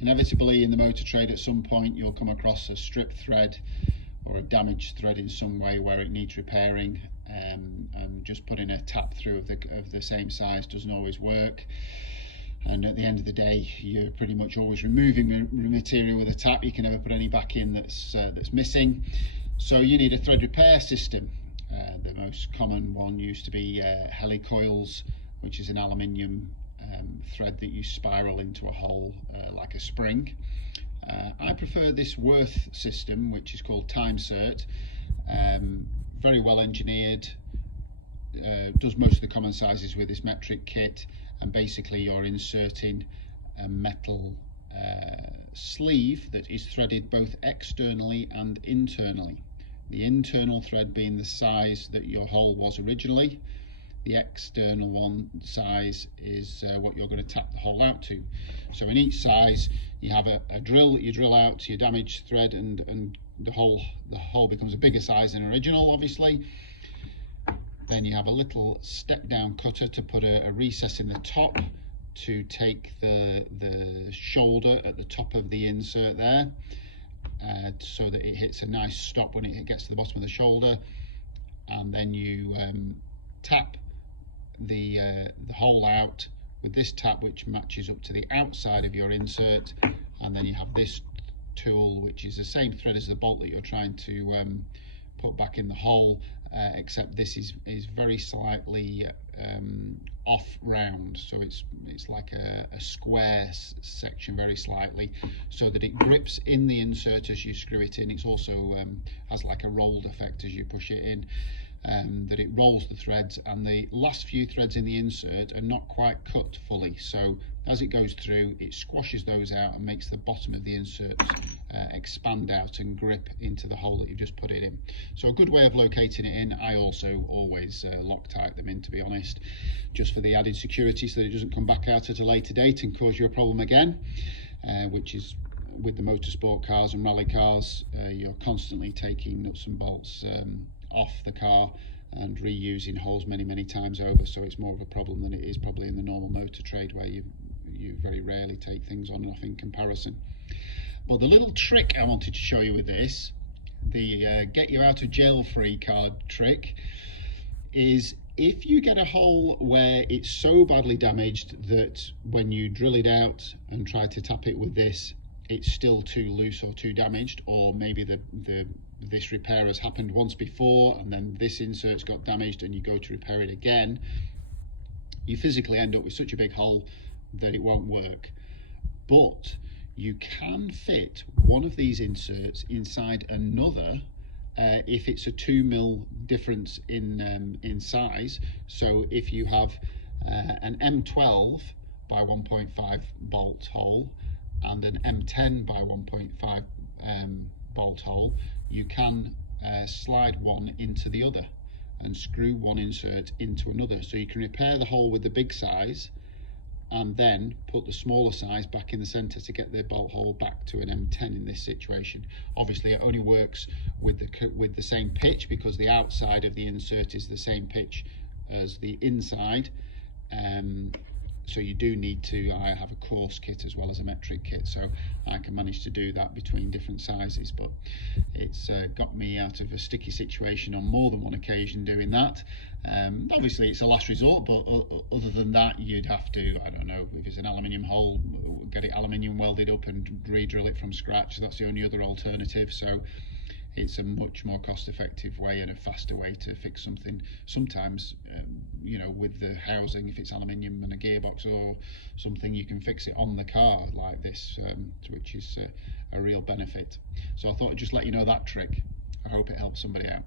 Inevitably in the motor trade at some point you'll come across a stripped thread or a damaged thread in some way where it needs repairing, and just putting a tap through of the same size doesn't always work, and at the end of the day you're pretty much always removing material with a tap. You can never put any back in that's missing, so you need a thread repair system. The most common one used to be helicoils, which is an aluminium thread that you spiral into a hole like a spring. I prefer this Wurth system, which is called Time Sert. Very well engineered, does most of the common sizes with this metric kit, and basically you're inserting a metal sleeve that is threaded both externally and internally. The internal thread being the size that your hole was originally. The external one size is what you're going to tap the hole out to. So in each size you have a drill that you drill out to your damaged thread, and the hole becomes a bigger size than original, obviously. Then you have a little step down cutter to put a recess in the top to take the shoulder at the top of the insert there, so that it hits a nice stop when it gets to the bottom of the shoulder. And then you tap the hole out with this tap, which matches up to the outside of your insert, and then you have this tool, which is the same thread as the bolt that you're trying to put back in the hole, except this is very slightly off round, so it's like a square section very slightly, so that it grips in the insert as you screw it in. It's also has like a rolled effect as you push it in, that it rolls the threads, and the last few threads in the insert are not quite cut fully, so as it goes through it squashes those out and makes the bottom of the insert expand out and grip into the hole that you've just put it in. So a good way of locating it in. I also always Loctite them in, to be honest, just for the added security, so that it doesn't come back out at a later date and cause you a problem again, which is with the motorsport cars and rally cars. You're constantly taking nuts and bolts off the car and reusing holes many times over, so it's more of a problem than it is probably in the normal motor trade, where you very rarely take things on and off in comparison. But the little trick I wanted to show you with this, the get you out of jail free card trick, is if you get a hole where it's so badly damaged that when you drill it out and try to tap it with this, it's still too loose or too damaged, or maybe this repair has happened once before and then this insert's got damaged and you go to repair it again, you physically end up with such a big hole that it won't work. But you can fit one of these inserts inside another if it's a 2mm difference in size. So if you have an M12 by 1.5 bolt hole and an M10 by 1.5 bolt hole, you can slide one into the other and screw one insert into another, so you can repair the hole with the big size and then put the smaller size back in the center to get the bolt hole back to an M10 in this situation. Obviously it only works with the same pitch, because the outside of the insert is the same pitch as the inside, so you do need to. I have a coarse kit as well as a metric kit, so I can manage to do that between different sizes, but it's got me out of a sticky situation on more than one occasion doing that. Obviously it's a last resort, but other than that you'd have to, I don't know, if it's an aluminium hole, get it aluminium welded up and re-drill it from scratch. That's the only other alternative, so it's a much more cost-effective way and a faster way to fix something. Sometimes, you know, with the housing, if it's aluminium and a gearbox or something, you can fix it on the car like this, which is a real benefit. So I thought I'd just let you know that trick. I hope it helps somebody out.